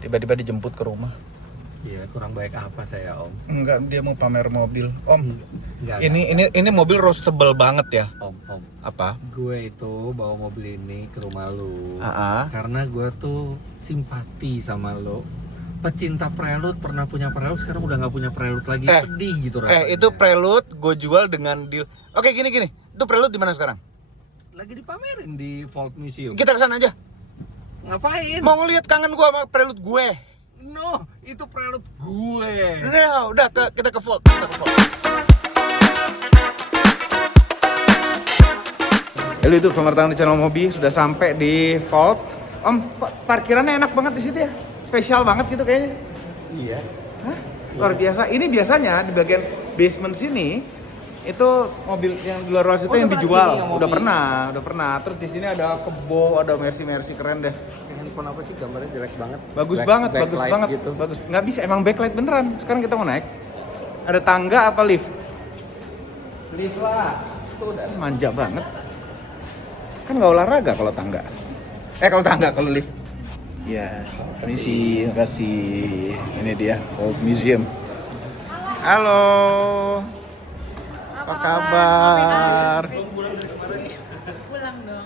Tiba-tiba dijemput ke rumah. Iya, kurang baik apa saya, Om? Enggak, dia mau pamer mobil. Om, Enggak. ini mobil roastable banget ya. Om. Apa? Gue itu bawa mobil ini ke rumah lu. Karena gue tuh simpati sama lo. Pecinta Prelude, pernah punya Prelude, sekarang udah nggak punya Prelude lagi. Pedih gitu rasanya. Itu Prelude gue jual dengan deal. Oke, gini. Itu Prelude di mana sekarang? Lagi dipamerin di Vault Museum. Kita kesana aja. Ngapain? Mau ngeliat kangen gue sama Prelude gue. No, itu Prelude gue. Udah, kita ke Vault. Halo, itu selamat datang di channel Mobi. Sudah sampai di Vault. Om, kok parkirannya enak banget di situ ya? Spesial banget gitu kayaknya. Iya. Hah? Luar biasa. Ini biasanya di bagian basement sini itu mobil yang di luar itu yang dijual. Udah pernah. Terus di sini ada kebo, ada Mercy keren deh. Handphone apa sih, gambarnya jelek banget. Bagus banget. Gitu. Bagus. Nggak bisa, emang backlight beneran. Sekarang kita mau naik. Ada tangga apa lift? Lift lah. Tuh udah manja banget. Kan nggak olahraga kalau tangga. Kalau lift. Ya, terima kasih. Ini dia Vault Museum. Halo. Apa kabar? Pulang dong.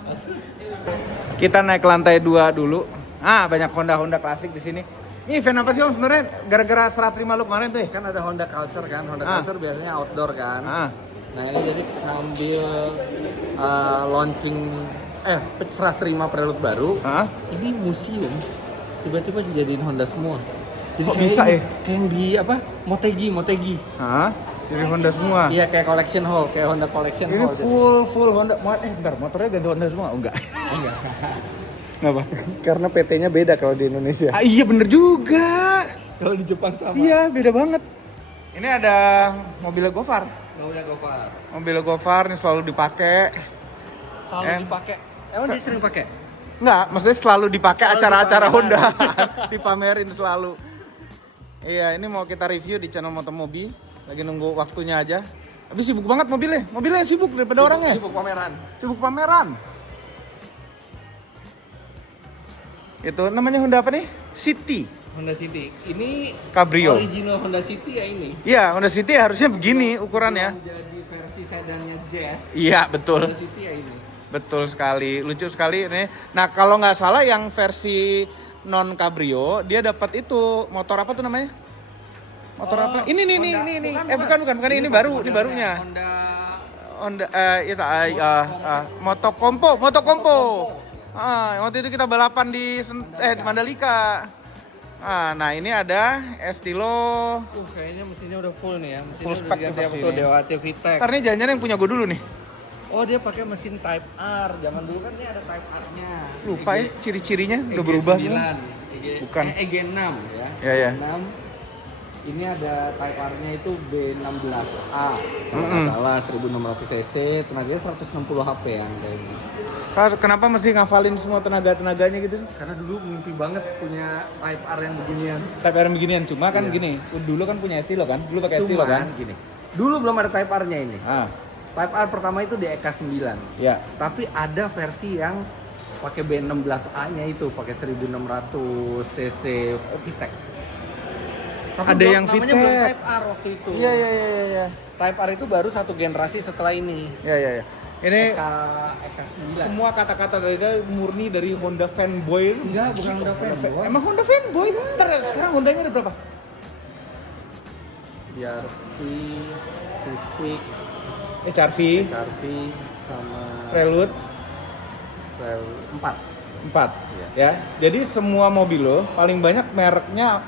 Kita naik ke lantai 2 dulu. Banyak Honda klasik di sini. Ini event apa sih Om sebenarnya? Gara-gara serah terima lu kemarin tuh ya? Kan ada Honda Culture kan, Culture biasanya outdoor kan. Nah ini jadi sambil launching serah terima Prelude baru. Ini museum tiba-tiba dijadiin Honda semua. Jadi kok bisa ya? Kayak yang di apa? Motegi. Jadi Honda semua. Iya, kayak collection hall, kayak Honda collection ini hall. Ini full Honda. Bentar, motornya ganti Honda semua? Oh, enggak. Kenapa? Karena PT-nya beda kalau di Indonesia. Iya bener juga. Kalau di Jepang sama. Iya, beda banget. Ini ada mobil Gofar. Mobil Gofar ini selalu dipakai. Dipakai. Emang dia sering pakai? Enggak, maksudnya selalu dipakai acara-acara Honda. Dipamerin selalu. Iya, ini mau kita review di channel Motomobi. Lagi nunggu waktunya aja. Tapi sibuk banget mobilnya. Mobilnya sibuk daripada orangnya. Sibuk pameran. Itu namanya Honda apa nih? City. Honda City. Ini Cabrio. Original Honda City ya ini. Iya, Honda City harusnya begini ukurannya. Jadi versi sedannya Jazz. Iya, betul. Honda City ya ini. Betul sekali, lucu sekali ini. Nah, kalau nggak salah yang versi non Cabrio, dia dapat itu motor apa tuh namanya? Motor apa? Ini. Bukan. Ini baru, ini barunya. Honda Moto Compo. Waktu itu kita balapan di Mandalika. Nah ini ada Estilo. Kayaknya mesinnya udah full nih ya. Full spec betul Dewa VTEC. Ntar nih jangan-jangan yang punya gue dulu nih. Oh, dia pakai mesin Type R. Zaman dulu kan ini ada Type R-nya. Lupa ya ciri-cirinya udah berubah semua. Bukan. EG6 ya. Iya. EG6. Ini ada Type R-nya itu B16A. Kalau nggak salah 1600 cc, tenaganya 160 HP yang kayak ini. Kenapa mesti ngafalin semua tenaga-tenaganya gitu? Karena dulu mimpi banget punya Type R yang beginian. Type R beginian, cuma kan gini, dulu kan punya Estilo kan? Dulu pakai Estilo kan? Gini. Dulu belum ada Type R-nya ini. Type R pertama itu di EK9. Ya. Tapi ada versi yang pakai B16A-nya itu, pakai 1600 cc VTEC. Tapi ada yang namanya VTEC. belum Type R waktu itu. Iya. Type R itu baru satu generasi setelah ini. Iya. Ini EK9. semua kata-kata dari dia murni dari Honda fanboy. Enggak, bukan Honda fanboy. Emang Honda fanboy? Bentar, sekarang Hondanya ada berapa? CR-V, Civic, HRV, sama Prelude 4. Ya. Jadi semua mobil lo paling banyak mereknya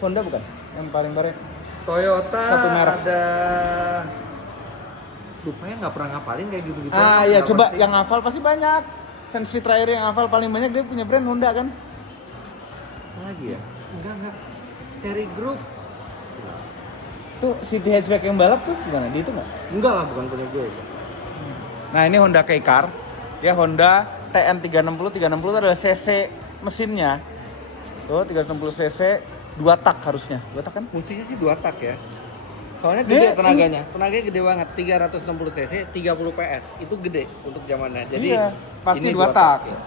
Honda bukan? Yang paling banyak Toyota satu merek. ada lupanya nggak pernah ngapalin kayak gitu-gitu. Iya, coba penting. Yang hafal pasti banyak. Fans Fit Rider yang hafal paling banyak dia punya brand Honda kan? Apa lagi ya? Enggak. Cherry Group. Tuh City hatchback yang balap tuh gimana? Di itu nggak? Enggak lah, bukan punya gue. Nah ini Honda K-Car. Ya Honda TN 360 itu ada cc mesinnya. Tuh 360 cc 2 tak harusnya. 2 tak kan? Mestinya sih 2 tak ya. Soalnya gede tenaganya. Tenaganya gede banget. 360 cc, 30 PS. Itu gede untuk zamannya. Jadi iya, pasti 2 tak. Ya.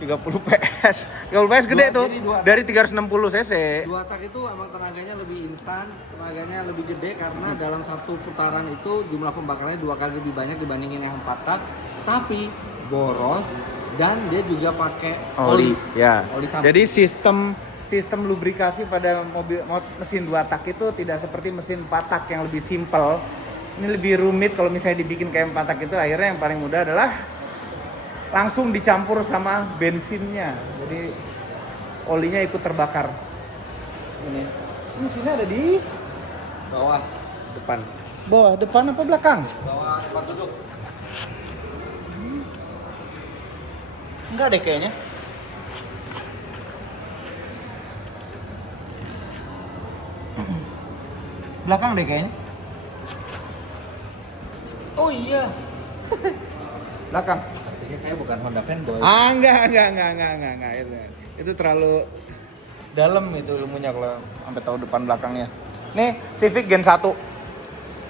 30 PS. 30 PS gede tuh. Dari 360 cc. Dua tak itu emang tenaganya lebih instan, tenaganya lebih gede karena dalam satu putaran itu jumlah pembakarannya 2 kali lebih banyak dibandingin yang 4 tak. Tapi boros dan dia juga pakai oli. Ya. Oli samping. Jadi sistem lubrikasi pada mesin 2 tak itu tidak seperti mesin 4 tak yang lebih simpel. Ini lebih rumit kalau misalnya dibikin kayak 4 tak itu, akhirnya yang paling mudah adalah langsung dicampur sama bensinnya. Jadi olinya ikut terbakar. Ini mesinnya ada di Bawah depan. bawah, depan apa belakang? Bawah tempat duduk. Enggak deh kayaknya. Belakang deh kayaknya. Oh iya. Belakang. Artinya saya bukan Honda fanboy. Enggak. Itu terlalu dalam itu ilmunya kalau sampai tahu depan belakangnya. Nih, Civic Gen 1.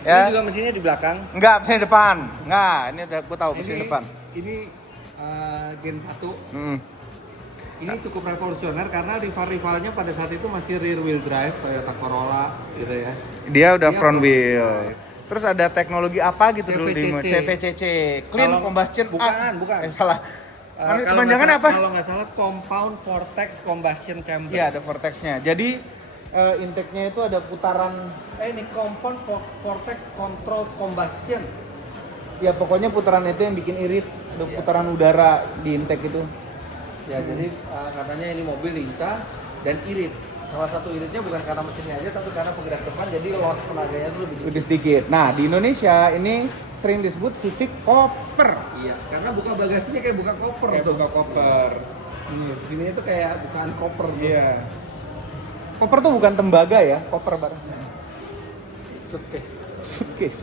Ya. Ini juga mesinnya di belakang. Enggak, mesin depan. Enggak, ini udah gue tahu mesin depan. Ini Gen 1. Mm. Ini cukup revolusioner karena rival-rivalnya pada saat itu masih rear wheel drive, Toyota Corolla gitu ya. Dia udah Dia front front wheel. wheel. Terus ada teknologi apa gitu dulu di CVCC. CVCC, Clean Kalau- Combustion. bukan. Salah. Kalau Kepanjangan nggak apa? salah- Kalau nggak salah Compound Vortex Combustion Chamber. Iya, ada vortexnya. Jadi intake-nya itu ada putaran Ini Compound Vortex Control Combustion. ya pokoknya putaran itu yang bikin irit, ada Iya. putaran udara di intake itu. Ya jadi katanya ini mobil lincah dan irit. Salah satu iritnya bukan karena mesinnya aja, tapi karena penggerak depan, jadi loss tenaganya itu lebih Lebih sedikit. Nah, di Indonesia ini sering disebut Civic Copper. Iya, karena buka bagasinya kayak buka koper Kayak tuh. buka koper. Sini itu kayak bukan koper tuh. Iya. Koper tuh bukan tembaga ya, koper barang. Suitcase. Suitcase.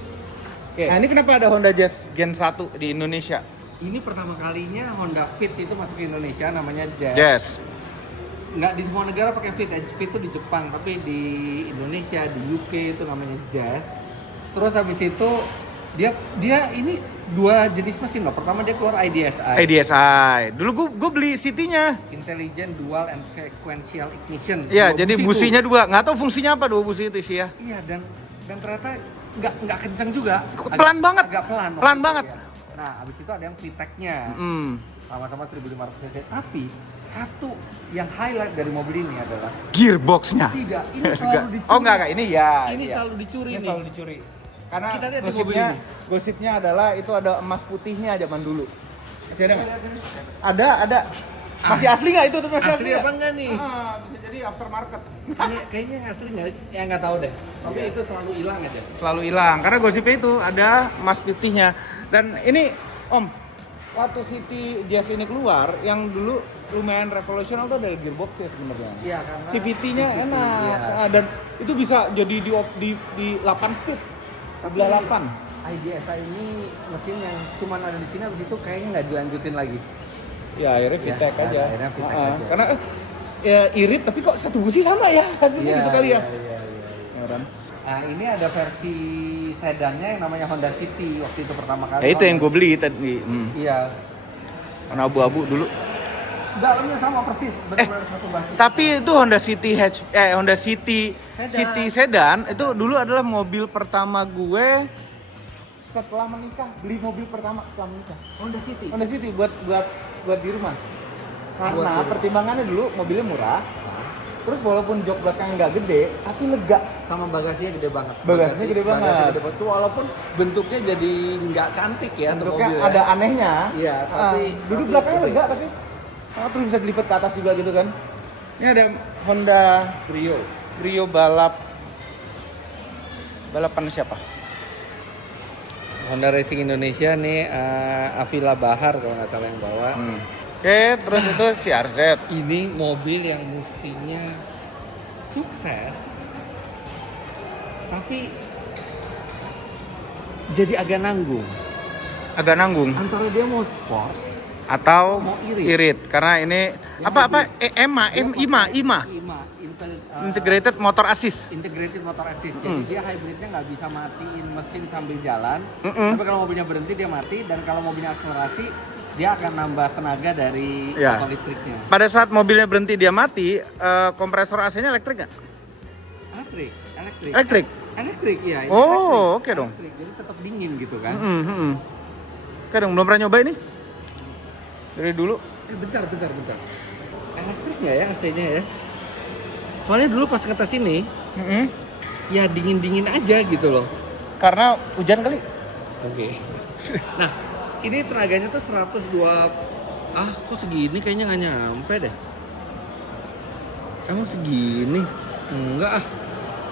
Oke. Nah, ini kenapa ada Honda Jazz Gen 1 di Indonesia? Ini pertama kalinya Honda Fit itu masuk ke Indonesia, namanya Jazz. Jazz. Nggak di semua negara pakai Fit, Fit itu di Jepang, tapi di Indonesia, di UK itu namanya Jazz. Terus habis itu dia ini dua jenis mesin loh. Pertama dia keluar IDSI, IDSI. Dulu gue beli City-nya. Intelligent Dual and Sequential Ignition. Iya, Dua jadi busi businya tuh. dua. Nggak tahu fungsinya apa dua busi itu sih ya. Iya, dan ternyata nggak kencang juga. Pelan banget. Agak pelan. Pelan waktu itu, banget. ya. Nah, habis itu ada yang VTEC-nya. Sama-sama 1500 cc. Tapi satu yang highlight dari mobil ini adalah Gearbox-nya. tidak, ini selalu dicuri. Oh enggak, ini ya. Ini iya. selalu dicuri Ini nih. selalu dicuri. Karena Kita lihat di mobil gosipnya, ini. gosipnya adalah itu ada emas putihnya zaman dulu. Masih ada nggak? Ada. Masih asli nggak itu? Masih Asli apa enggak nih? Bisa jadi aftermarket. Kayaknya yang asli nggak? Ya nggak tahu deh. Tapi Iya. itu selalu hilang aja. Selalu hilang karena gosipnya itu ada emas putihnya. Dan ini Om, waktu City Jazz ini keluar, yang dulu lumayan revolusional tuh dari gearbox ya sebenarnya. Iya karena CVT-nya CVT, enak. iya. Nah, dan itu bisa jadi di 8 speed. Tabla 8. IDSI ini mesin yang cuma ada di sini, habis itu kayaknya nggak dilanjutin lagi. Ya akhirnya Ya, VTEC aja. akhirnya VTEC aja. Karena ya irit tapi kok satu busi sama ya hasilnya gitu kali ya. Iya. Ya kan? Nah ini ada versi sedannya yang namanya Honda City waktu itu pertama kali. Ya itu yang gue beli tadi. Iya. Warna abu-abu dulu. Dalamnya sama persis, benar-benar satu basis. Tapi itu Honda City Sedan. City Sedan itu dulu adalah mobil pertama gue setelah menikah. Beli mobil pertama setelah menikah. Honda City. Honda City buat di rumah. Buat di Karena rumah. pertimbangannya dulu mobilnya murah. Nah, Terus walaupun jok belakangnya nggak gede, tapi lega. sama bagasinya gede banget. Bagasinya gede banget. Bagasinya gede banget. Walaupun bentuknya jadi nggak cantik ya untuk Bentuknya mobil ya. ada anehnya. Iya, tapi- duduk tapi belakangnya gede. lega tapi terus bisa dilipat ke atas juga gitu kan. Ini ada Honda Brio balapan siapa? Honda Racing Indonesia nih Avila Bahar kalau nggak salah yang bawa. Oke, terus itu CRZ. Ini mobil yang mestinya sukses, tapi jadi agak nanggung. Agak nanggung Antara dia mau sport, atau mau irit. irit karena ini Yang apa IMA, Integrated Motor Assist. Integrated Motor Assist. Jadi dia hybridnya nggak bisa matiin mesin sambil jalan. Mm-mm. Tapi kalau mobilnya berhenti dia mati, dan kalau mobilnya akselerasi dia akan nambah tenaga dari Ya. motor listriknya. Pada saat mobilnya berhenti dia mati, kompresor AC-nya elektrik nggak? Elektrik. Elektrik. Elektrik ya. Ini Oh, elektrik. oke dong. Elektrik, jadi tetap dingin gitu kan. Oke dong, belum pernah nyoba ini? Dari dulu. Bentar. Elektrik nggak ya AC-nya ya? Soalnya dulu pas ngetes ini, ya dingin-dingin aja gitu loh. Karena hujan kali. Oke. Nah, ini tenaganya tuh 102. Kok segini kayaknya nggak nyampe deh. Emang segini? Enggak ah.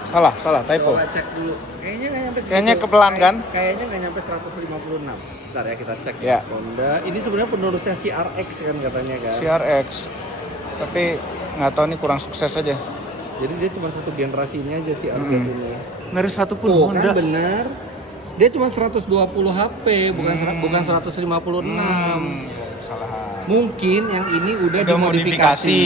Salah, typo. Coba cek dulu. Kayaknya nggak nyampe segitu. Kayaknya kepelan kan? Kayaknya nggak nyampe 156. Bentar ya kita cek. Ya. Honda. Ini sebenarnya penerusnya CRX kan katanya kan. CRX. Tapi nggak tahu nih kurang sukses aja. Jadi dia cuma satu generasinya aja CRZ ini. Nggak ada satupun Oh, Honda. kan benar. Dia cuma 120 HP, bukan 156. Kesalahan. Mungkin yang ini udah Udah modifikasi.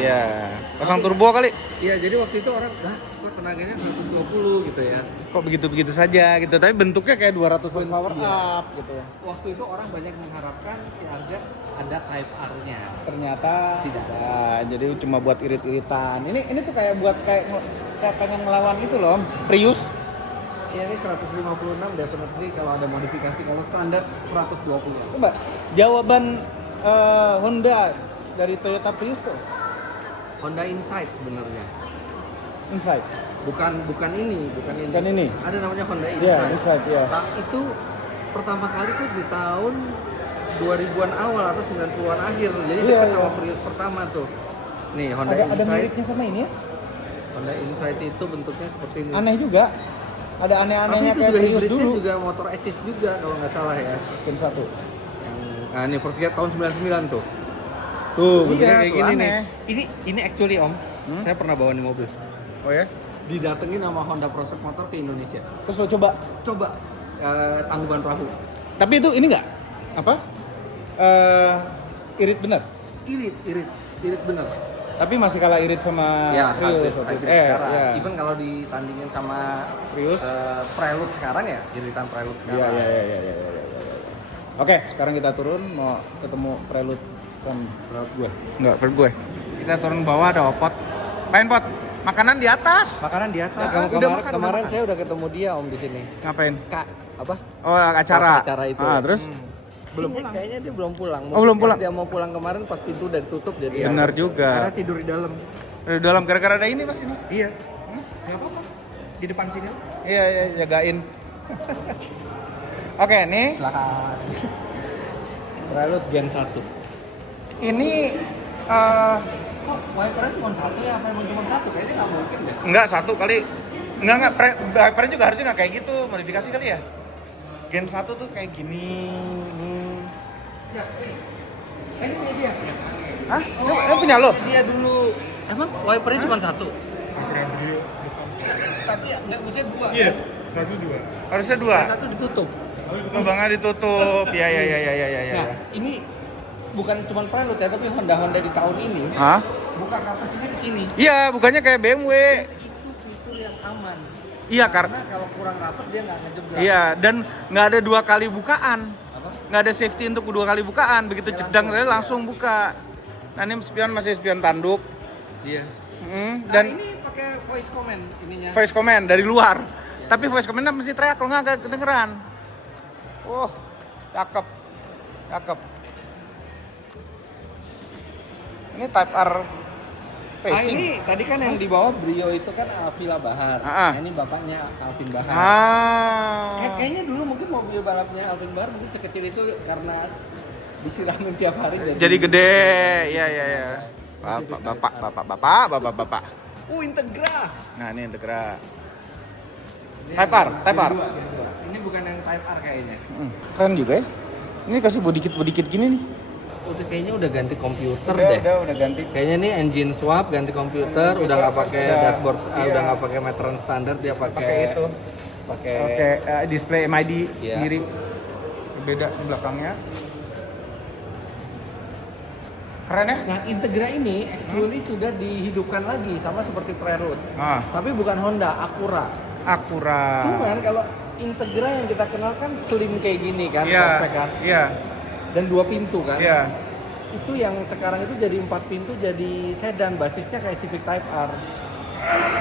Ya. Pasang turbo kali. Iya, jadi waktu itu orang, kok tenaganya 120 gitu ya. Kok begitu-begitu saja gitu. Tapi bentuknya kayak 200 power Iya. up gitu. Waktu itu orang banyak mengharapkan CRZ ada Type R-nya. Ternyata Tidak. Jadi cuma buat irit-iritan. Ini tuh kayak buat kayak pengen ngelawan itu loh, Prius. Iya, ini 156 definitely kalau ada modifikasi. Kalau standar 120. Coba jawaban Honda dari Toyota Prius tuh. Honda Insight sebenarnya. Insight. Bukan ini. Bukan ini. Ada namanya Honda Iya, Insight. Insight ya. Nah, itu pertama kali tuh di tahun 2000-an awal atau 90-an akhir. Jadi Iya, dekat iya. sama Prius pertama tuh. Nih, Honda Ada Insight. miripnya sama ini ya? Honda Insight itu bentuknya seperti ini. Aneh juga. Ada Tapi aneh-anehnya itu kayak juga Prius hibridnya dulu. juga motor assist juga kalau nggak salah ya. Gen 1. Nah, ini Force Gate tahun 99 tuh. Tuh, bentuknya kayak tuh gini nih. aneh. Ini actually Om, saya pernah bawa nih mobil. Oh ya? Didatengin sama Honda Prospect Motor ke Indonesia. Terus lo coba. Coba tangguban perahu. Tapi itu ini nggak? Apa? Irit bener. Irit bener. Tapi masih kalah irit sama Ya, Prius. hybrid sekarang. Ya. Even kalau ditandingin sama Prius. Prelude sekarang ya, iritan Prelude Iya, sekarang. iya. Oke, sekarang kita turun mau ketemu Prelude kan Prelude gue. enggak, Prelude gue. Kita turun bawah ada opot. Main pot. Makanan di atas. Makanan di atas. Udah makan, Kemarin udah makan. saya udah ketemu dia Om di sini. Ngapain? Kak, apa? Oh, acara. Pas acara itu. Terus Belum pulang. Kayaknya dia belum pulang. Oh, belum pulang. Dia mau pulang kemarin pas pintu udah ditutup jadi. benar Karena juga. tidur di dalam. Di dalam gara-gara ada ini Mas ini. Iya. Nggak apa-apa. Di depan sini. Iya, jagain. Oke, nih. Silakan. Prelude Gen 1. Ini Kok wipernya cuma satu ya? Apa emang cuma satu? Kayaknya nggak mungkin deh. enggak satu kali. Enggak, wipernya juga harusnya nggak kayak gitu, modifikasi kali ya. Gen 1 tuh kayak gini. Siap. Ini punya dia. Hah? Ini punya lo? Dia dulu. Emang wipernya cuma satu? Tapi ya nggak bisa dua. Iya, satu dua. Harusnya dua. Satu ditutup. Lubangnya ditutup. Iya. Nah, ini bukan cuma Prelude ya, tapi Honda di tahun ini Hah? buka kapasinya ke sini. Iya, bukannya kayak BMW. Itu fitur yang aman. Iya, Karena kalau kurang rapat dia nggak ngejeblak. Iya, dan nggak ada 2 kali bukaan. Apa? Nggak ada safety untuk 2 kali bukaan. Begitu Ya, cedang langsung, saya iya. langsung buka. Nah, ini spion masih spion tanduk. Iya. Dan ini pakai voice command ininya. voice command dari luar. Tapi voice command mesti teriak kalau nggak agak kedengeran. Cakep. Ini Type R Racing. Ini tadi kan yang di bawah Brio itu kan Alvila Bahar. Ah. Nah, ini bapaknya Alvin Bahar. Kayaknya dulu mungkin mobil balapnya Alvin Bahar mungkin sekecil itu karena disiramin tiap hari Jadi gede. Iya. Bapak. Integra. Nah, ini Integra. Type R. Ini bukan yang Type R kayaknya. Keren juga ya. Ini kasih bodikit gini nih. Kayaknya udah ganti komputer deh. Udah ganti. Kayaknya nih engine swap, ganti komputer, udah nggak pakai Udah, dashboard, iya. udah nggak pakai meteran standar, dia pakai itu. pakai Oke, display MID Iya. sendiri. Beda di belakangnya. Keren ya? Nah, Integra ini actually sudah dihidupkan lagi sama seperti Prelude. Ah, Tapi bukan Honda, Acura. Acura. Cuman kalau Integra yang kita kenal kan slim kayak gini kan, Iya. compact kan. Iya. dan 2 pintu kan. Iya. Itu yang sekarang itu jadi 4 pintu jadi sedan, basisnya kayak Civic Type R.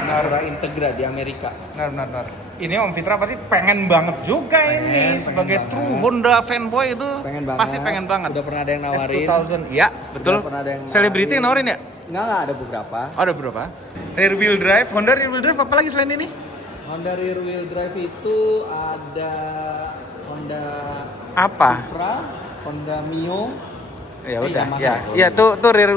Acura Integra di Amerika. Benar. Ini Om Fitra pasti pengen banget juga ini sebagai banget. true Honda fanboy itu. Pengen banget. Pasti pengen banget. Udah pernah ada yang nawarin. S2000. Iya, betul. Udah pernah ada yang Selebriti yang nawarin ya? Enggak ada beberapa. Oh, ada berapa? Rear wheel drive, Honda rear wheel drive apa lagi selain ini? Honda rear wheel drive itu ada Honda Apa? Supra, Honda Mio. Ya Ini udah, Yamaha. ya. Ya tuh rear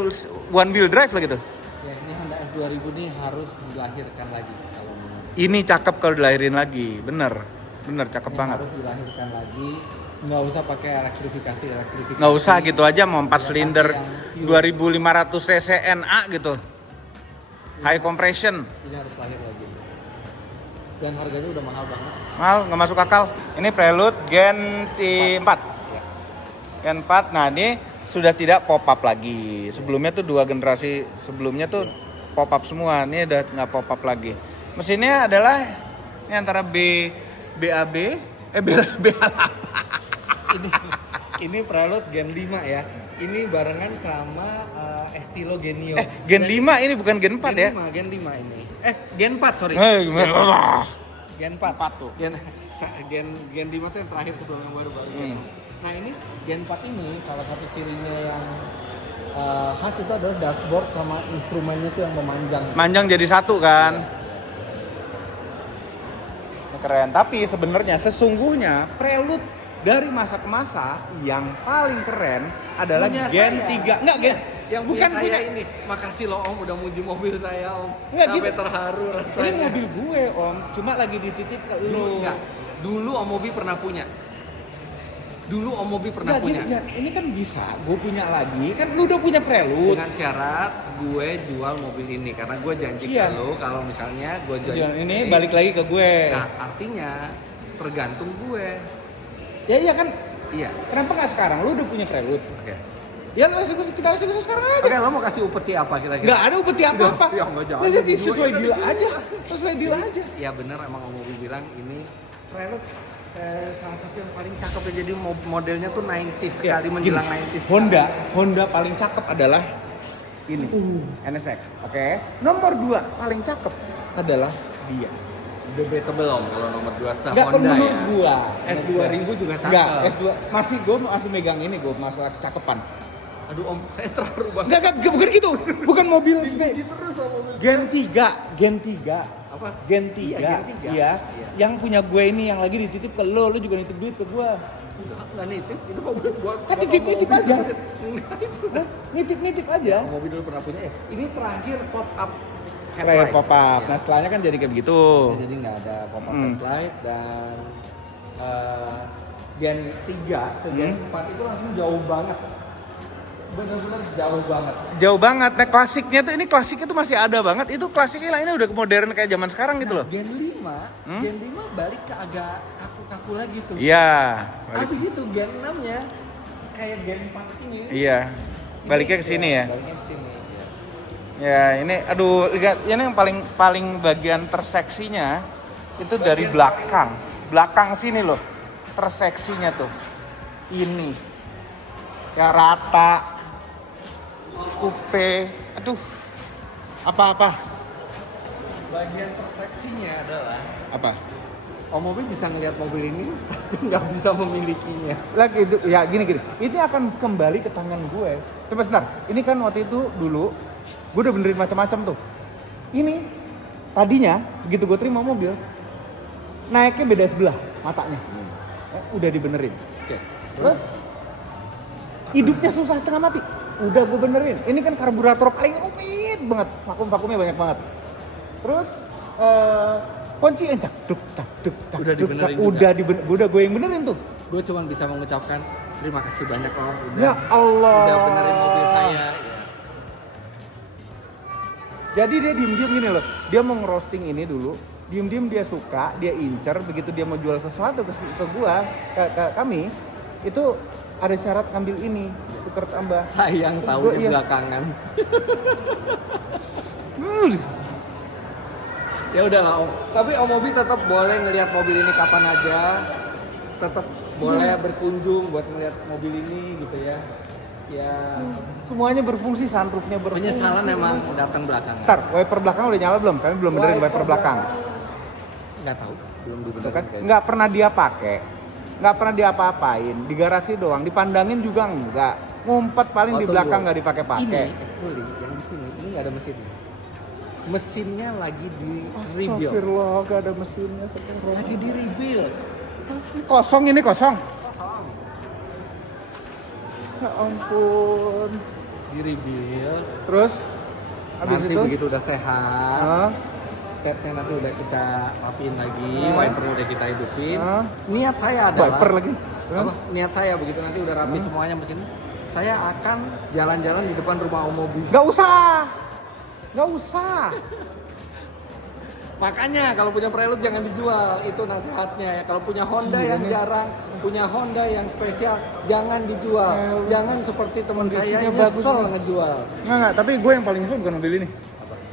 one wheel drive lah gitu. Ya, ini Honda S2000 nih harus dilahirkan lagi kalau menurut. Ini cakep kalau dilahirin lagi, bener cakep Ini banget. harus dilahirkan lagi. Nggak usah pakai elektrifikasi. Nggak usah gitu aja mau 4 silinder yang 2500 cc NA gitu. High compression. Ini harus lahir lagi. Dan harganya udah mahal banget. Mahal, nggak masuk akal. Ini Prelude Gen T4. Ya. Gen 4, nah ini sudah tidak pop up lagi. Sebelumnya tuh 2 generasi sebelumnya tuh pop up semua. Ini udah nggak pop up lagi. Mesinnya adalah ini antara BAB, BA8. Ini Prelude Gen 5 ya. Ini barengan sama Estilo Genio. Gen 5 ini bukan Gen 4 ya? Gen 5 ini. Gen 4 sorry. Gimana? Gen 4. 4 tuh. Gen 5 tuh yang terakhir sebelum yang baru. Nah ini Gen 4 ini salah satu cirinya yang khas itu adalah dashboard sama instrumennya tuh yang memanjang. Manjang jadi satu kan? Ini keren. Tapi sebenarnya sesungguhnya Prelude dari masa ke masa yang paling keren adalah Punya Gen saya. 3. Enggak, Gen. Yang bukan saya punya. ini. Makasih loh Om udah muji mobil saya Om. Enggak Sampai gitu. terharu rasanya. Ini mobil gue, Om. Cuma lagi dititip ke Dulu lu. enggak. Dulu Om Mobi pernah punya. Dulu Om Mobi pernah Enggak, punya. gini, ya, ini kan bisa, gue punya lagi. Kan lu udah punya Prelude. Dengan syarat gue jual mobil ini karena gue janji Iya. ke lo kalau misalnya gue jual Ini balik lagi ke gue. Nah, artinya tergantung gue. Ya iya kan. Iya. Kenapa nggak sekarang? Lu udah punya Prelude. Oke. Ya lu kita eksekusi sekarang aja. Oke, lo mau kasih upeti apa kira-kira? Nggak ada upeti apa-apa. Ya, nggak jangan. Ya, jadi sesuai deal aja. Sesuai deal aja. Iya bener emang Om Mobi bilang ini Prelude salah satu yang paling cakep ya. Jadi modelnya tuh 90s sekali menjelang 90s. Honda paling cakep adalah ini. NSX. Oke. Nomor 2 paling cakep adalah dia. Debatable Om kalau nomor 2 Nggak, Honda menurut ya. gua. S2000 juga cakep. Enggak, S2 gue masih megang ini gue masalah kecakepan. Aduh Om, saya terharu banget. Enggak, bukan gitu. Bukan mobil Dipuji terus sama mobil. Gen 3. Apa? Gen 3. Iya, Gen 3. Iya. Iya. Yang punya gue ini yang lagi dititip ke lo juga nitip duit ke gue. Enggak nitip, itu mobil buat Kan nitip-nitip Om Mobi. aja. Enggak itu. Nitip aja. Om Mobi dulu pernah punya. Ini terakhir pop up Kayak pop up. Ya. Nah, setelahnya kan jadi kayak begitu. Jadi nggak ada pop up headlight dan Gen 3 ke Gen 4 itu langsung jauh banget. Bener-bener jauh banget. Jauh banget. Nah, klasiknya tuh masih ada banget. Itu klasiknya lainnya udah modern kayak zaman sekarang gitu loh. Gen 5, Gen 5 balik ke agak kaku-kaku lagi tuh. Iya. Habis itu Gen 6-nya kayak Gen 4 ini. Iya. Baliknya ke sini ya. Baliknya ke sini. Ya ini, aduh, lihat ini yang paling bagian terseksinya itu dari belakang sini loh, terseksinya tuh, ini, ya rata, coupe, aduh, apa? Bagian terseksinya adalah Apa? Om Mobi bisa ngelihat mobil ini tapi nggak bisa memilikinya. Lagi itu, ya gini, ini akan kembali ke tangan gue. Coba sebentar, ini kan waktu itu dulu, gue udah benerin macam-macam tuh. Ini tadinya begitu gue terima mobil, naiknya beda sebelah matanya. Udah dibenerin. Oke. Terus hidupnya susah setengah mati. Udah gue benerin. Ini kan karburator paling rumit banget. Vakumnya banyak banget. Terus kunci tak duk. Udah dibenerin juga? Udah gue yang benerin tuh. Gue cuma bisa mengucapkan terima kasih banyak Om udah, Ya Allah. udah benerin mobil saya. Ya. Jadi dia diem-diem gini loh. Dia mau ngerosting ini dulu. Diem-diem dia suka, dia incer. Begitu dia mau jual sesuatu ke gua, ke kami, itu ada syarat ngambil ini, tuker tambah. Sayang Gua, tahunya iya. belakangan. Ya udahlah Om. Tapi Om Mobi tetap boleh ngelihat mobil ini kapan aja. Tetap boleh berkunjung buat ngeliat mobil ini gitu ya. Ya, Semuanya berfungsi, sunroofnya berfungsi. penyesalan emang datang belakangan. Ntar, wiper belakang udah nyala belum? Kami belum benerin wiper belakang. Nggak tahu, belum Tuh dibenerin kan, kayaknya. nggak pernah dia pakai, nggak pernah diapa-apain, di garasi doang, dipandangin juga enggak, ngumpet paling di Oh, belakang tunggu. nggak dipakai-pakai. Ini actually yang di sini ini nggak ada mesinnya. Mesinnya lagi di rebuild. Astagfirullah, gak ada mesinnya sekarang. Lagi di rebuild. Kosong ini kosong. Kosong. Ya ampun. Di rebuild. Terus habis Nanti itu begitu udah sehat, Hah? catnya nanti udah kita rapiin lagi, Hah? wipernya udah kita hidupin. Hah? Niat saya adalah Wiper lagi. apa? Niat saya begitu nanti udah rapi semuanya mesin, saya akan jalan-jalan di depan rumah Om Mobi. Gak usah. Gak usah. Makanya kalau punya Prelude jangan dijual, itu nasihatnya ya. Kalau punya Honda Iya, yang nih. jarang, punya Honda yang spesial, jangan dijual. Prelude. Jangan seperti teman saya Kondisinya yang bagus nyesel nih. ngejual. Nggak, tapi gue yang paling nyesel bukan mobil ini.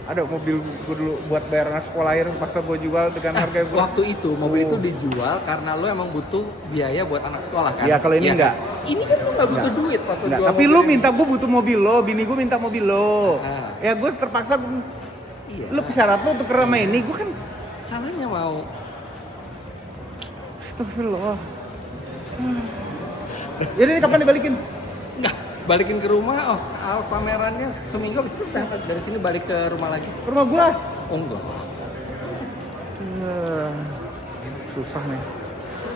Ada mobil gue dulu buat bayar anak sekolah air, paksa gue jual dengan harga gue. Waktu itu mobil Oh. itu dijual karena lo emang butuh biaya buat anak sekolah kan? Iya, kalau ini Iya, enggak. kan? Ini kan lo nggak butuh Enggak. duit pas lo Nggak, jual tapi mobil lu ini. minta gue butuh mobil lo, bini gue minta mobil lo. Ah. Ya gue terpaksa, Iya. lu syarat lo untuk kerama ini, gue kan Salahnya mau. astagfirullah. Jadi ini kapan dibalikin? Enggak, balikin ke rumah. Pamerannya seminggu habis itu berangkat dari sini balik ke rumah lagi. Ke rumah gue. Oh enggak. Susah nih.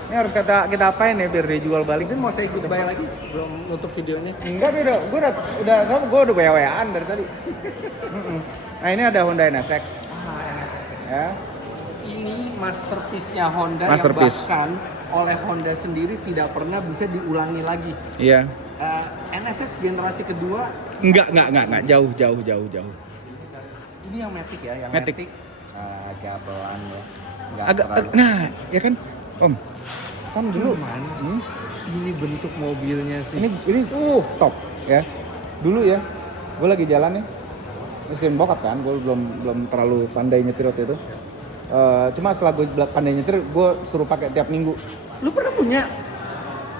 Ini harus kita apain ya biar dia jual balik? Mungkin mau saya goodbye lagi belum nutup videonya. Enggak, gue udah WA-WAan dari tadi. Mm-mm. Nah ini ada Honda NSX, ya. Ini masterpiece-nya Honda Masterpiece. yang bahkan oleh Honda sendiri tidak pernah bisa diulangi lagi. Iya. NSX generasi kedua. Enggak, jauh. Ini yang Matic ya, yang Matic. Matic. Agak pelan ya. Nggak Agak, terlalu. nah, ya kan, Om. Kan dulu, Cuman, ini bentuk mobilnya sih. ini top, ya. Dulu ya, gue lagi jalan nih, mesin bokap kan, gue belum terlalu pandai nyetir waktu itu. Cuma setelah gue pandai nyetir, gue suruh pakai tiap minggu. Lu pernah punya?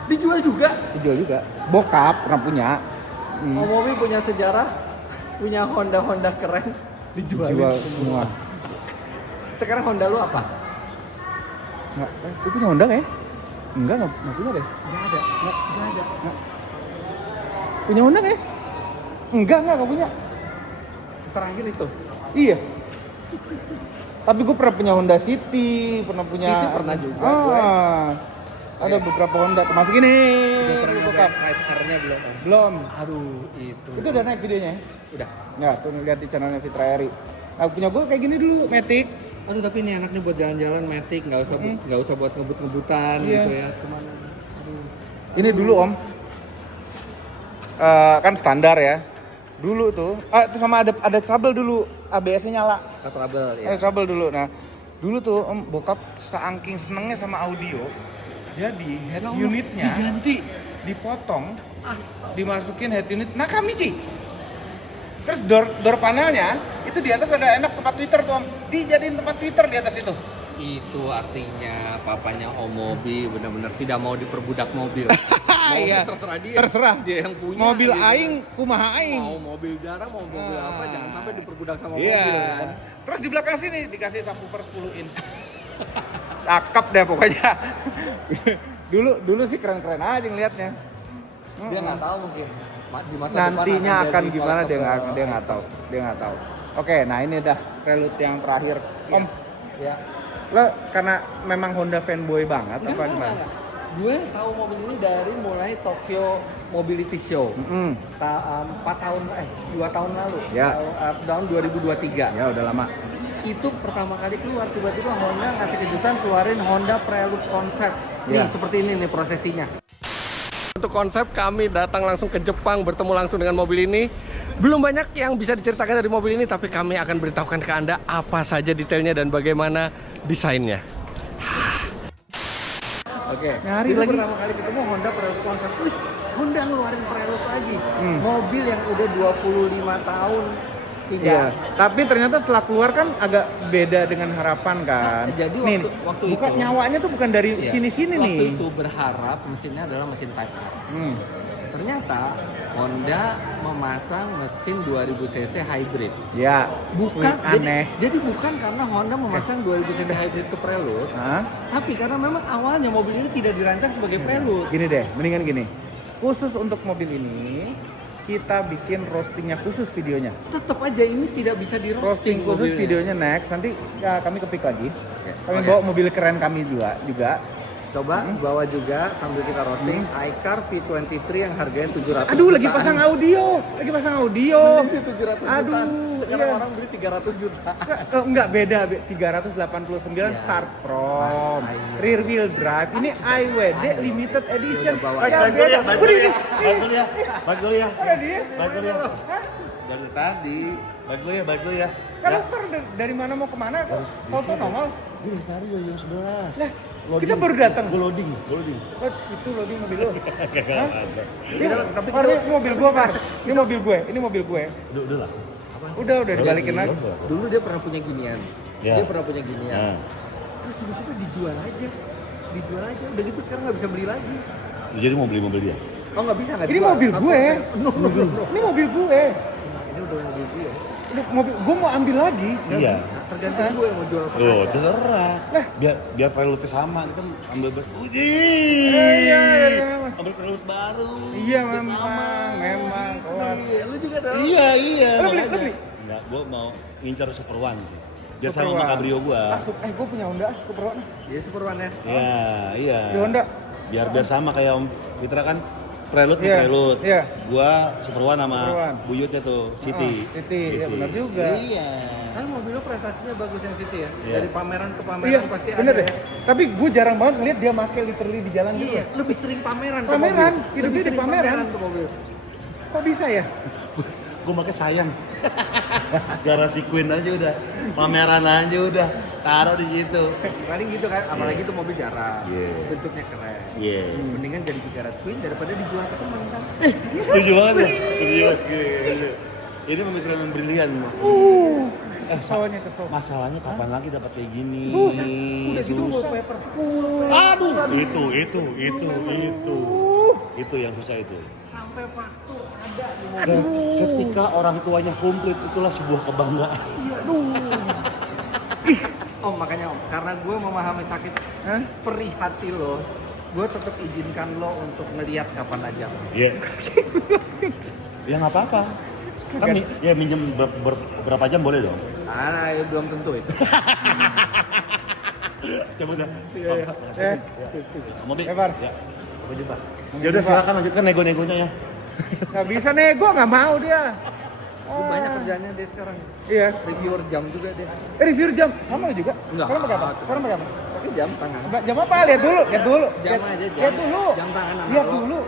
Dijual juga? Dijual juga. Bokap pernah punya. Om Mobi punya sejarah, punya Honda keren, dijualin Dijual semua. semua. Sekarang Honda lu apa? Nggak, gue punya Honda nggak ya? Nggak punya deh. Nggak ada. Punya Honda nggak ya? Nggak punya. Terakhir itu. Iya. Tapi gue pernah punya Honda City, pernah punya. City pernah juga, gue. Ada beberapa Honda, termasuk ini. Udah pernah Bokap. ride car-nya belum? Om? Belum. Aduh, itu. Itu udah naik videonya? Udah. Nggak, tuh lihat di channelnya Fitra Eri. Nah, punya gue kayak gini dulu, Matic. Aduh, tapi ini enaknya buat jalan-jalan Matic, nggak usah buat ngebut-ngebutan Iya. gitu ya. Cuman aduh. Ini dulu Om. Kan standar ya. Dulu tuh, itu sama ada trouble dulu, ABS-nya nyala. Trouble ya. Ada trouble dulu. Nah, dulu tuh Om bokap saking senengnya sama audio, jadi head Ya Allah, unitnya diganti. dipotong, Astaga. dimasukin head unit Nakamichi. Terus door panelnya itu di atas ada enak tempat Twitter tuh Om. Dijadiin tempat Twitter di atas itu. Itu artinya papanya Om Mobi benar-benar tidak mau diperbudak mobil. Mobil Iya. terserah dia. Terserah. Dia yang punya. Mobil gitu. aing, kumaha aing. Mau mobil jarang, mau mobil apa, jangan sampai diperbudak sama Iya. mobil kan. Terus di belakang sini dikasih subwoofer 10 inch. Cakep deh pokoknya. dulu sih keren-keren aja ngelihatnya. Dia nggak tahu mungkin di masa Nantinya depan akan jadi gimana dia kolektor. nggak tahu. Oke, nah ini dah Prelude yang terakhir. Om, Ya. lo karena memang Honda fanboy banget apa gimana? Enggak. Gue tahu mobil ini dari mulai Tokyo Mobility Show. 2 tahun lalu. Ya. Tahun 2023. Ya udah lama. Itu pertama kali keluar tiba-tiba Honda ngasih kejutan keluarin Honda Prelude Concept. Nih Ya. seperti ini nih prosesinya. Untuk konsep kami datang langsung ke Jepang bertemu langsung dengan mobil ini. Belum banyak yang bisa diceritakan dari mobil ini tapi kami akan beritahukan ke Anda apa saja detailnya dan bagaimana desainnya. Oke, Nyari itu lagi. pertama kali ketemu Honda Prelude Concept. Honda ngeluarin Prelude lagi. Mobil yang udah 25 tahun Tidak. Iya. Tapi ternyata setelah keluar kan agak beda dengan harapan kan. Jadi nih, waktu bukan itu nyawanya tuh bukan dari iya, sini-sini nih. Waktu itu berharap mesinnya adalah mesin Type R. Ternyata Honda memasang mesin 2000 cc hybrid. Ya. Bukan aneh. Jadi bukan karena Honda memasang 2000 cc hybrid ke Prelude, tapi karena memang awalnya mobil ini tidak dirancang sebagai Prelude. Gini deh, mendingan gini. Khusus untuk mobil ini kita bikin roastingnya khusus videonya. Tetap aja ini tidak bisa di Roasting khusus videonya next. Nanti ya, kami kepik lagi. Kami Oke. bawa mobil keren kami juga. Coba bawa juga sambil kita roasting iCar V23 yang harganya 700 Aduh, lagi jutaan. pasang audio. Beli 700 jutaan. Aduh, Sekarang iya. orang beli 300 juta. Enggak beda, 389 Iya. start from Iya. rear wheel drive. Ini iWD limited edition. Udah bawa. Ya, Balik dulu ya, beda. balik dulu ya, Wih, balik dulu ya, balik dulu ya, ada dia. balik dulu ya. Hah? Dari tadi, balik dulu ya, balik dulu ya. Kalau Far dari mana mau kemana? Foto nongol. Ini tadi jam 11. Lah, kita baru datang. Gue loading. Oh, itu loading mobil lo. Gak Hah? ada. Tapi Far, ini mobil gua, Far. Ini mobil gue. Udah lah. Udah dibalikin lagi. Dulu dia pernah punya ginian. Ya. Dia pernah punya ginian. Nah, Terus tiba-tiba dijual aja. Udah gitu sekarang nggak bisa beli lagi. jadi mau beli mobil dia? Oh nggak bisa nggak Ini dijual. mobil gue. No. Ini mobil gue. Ini udah mobil gue. Ini mobil gue mau ambil lagi. Nggak Iya. bisa. Tergantung gue yang mau jual apa Tuh, kagak. terserah. Lah. Biar prelude sama, ini kan ambil Iya. ambil prelude baru. Iya, Biar memang, sama. memang. Gitu Kelas. dia. Lu juga dong. Iya. Lo beli? makanya. Enggak, gue mau ngincar Super One sih. Biar Super sama sama One. Cabrio gue. Gue punya Honda, Super One. Iya Super One ya. Iya. Di Honda. Biar sama kayak Om Fitra kan Prelude Iya, Prelude. iya. Gua Super One sama Super One. buyutnya tuh City. City, ya benar juga. Iya. Kan mobil lu prestasinya bagus yang City ya. Iya. Dari pameran ke pameran Iya, pasti bener ada. deh. Tapi gue jarang banget ngeliat dia pakai literally di jalan gitu. Iya, lebih sering pameran tuh Pameran, mobil. hidupnya Lebih di sering pameran. tuh mobil. Kok bisa ya? Gua pakai sayang. Garasi Queen aja udah. Pameran aja udah. Taruh di situ. Paling gitu kan, apalagi tuh mobil jarang. Iya. Bentuknya keren. Iya. Mendingan jadi 300 Queen daripada dijual ke teman kan. Setuju banget ya? Setuju banget. Gila. Ini pemikiran yang brilian. Keselnya kesel. Masalahnya kapan lagi dapat kayak gini? Susah. Udah gitu Susah. wallpaper full. Aduh, itu yang susah itu. Sampai faktur ada di mobil. Dan ketika orang tuanya komplit, itulah sebuah kebanggaan. Om makanya om, karena gue memahami sakit Hah? perih hati lo, gue tetap izinkan lo untuk ngelihat kapan aja. Iya. Ya nggak apa-apa. Kan ya minjem berapa jam boleh dong. Ah, ya belum tentu itu. Coba dah. Mobil. Lebar. Ya. Sampai jumpa. Ya udah silakan lanjutkan nego-negonya ya. Gak bisa nego, gak mau dia. Gue banyak kerjaannya deh sekarang. Iya. Reviewer jam juga deh. Review jam sama juga. Enggak. Sekarang pakai apa? Sekarang pakai apa? Pakai jam tangan. Jam apa? Lihat dulu. Jam aja, jam. Lihat dulu. Jam tangan sama Lihat lo. dulu.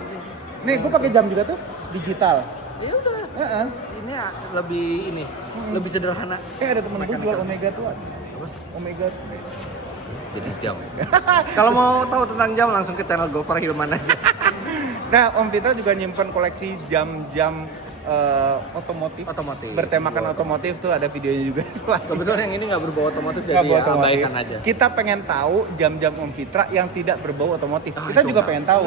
Nih, gue pakai jam juga tuh digital. Ya udah. Heeh. Ini lebih lebih sederhana. Ada temen gue jual Omega tuh. Omega. Jadi jam. Kalau mau tahu tentang jam langsung ke channel Gofar Hilman aja. Nah, Om Fitra juga nyimpen koleksi jam-jam otomotif. Bertemakan otomotif tuh ada videonya juga. Kebetulan yang ini nggak berbau otomotif Nggak jadi bawa ya otomotif. abaikan aja. Kita pengen tahu jam-jam Om Fitra yang tidak berbau otomotif. Ah, Kita itu juga nggak- pengen tahu.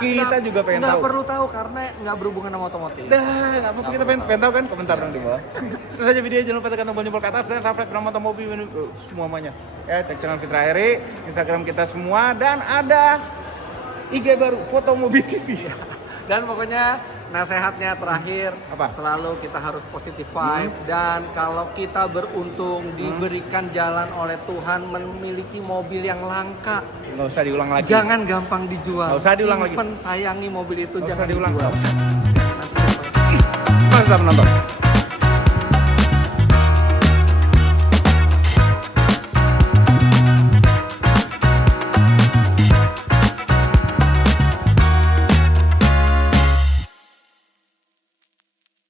Kita juga pengen tahu. Nggak perlu tahu karena nggak berhubungan sama otomotif. Dah, nggak apa-apa, kita pengen tahu kan? Komentar dong di bawah. Terus aja videonya, jangan lupa tekan tombol jempol ke atas dan subscribe nama Otomobil semuanya. Ya, cek channel Fitra Eri, Instagram kita semua, dan ada IG baru, Foto Mobil TV. Dan pokoknya nasehatnya terakhir, Apa? selalu kita harus positive vibe dan kalau kita beruntung diberikan jalan oleh Tuhan memiliki mobil yang langka, Nggak usah diulang lagi. jangan gampang dijual. Nggak usah diulang lagi. Simpen, sayangi mobil itu, Nggak usah jangan diulang. dijual. Nggak usah. Mantap menonton.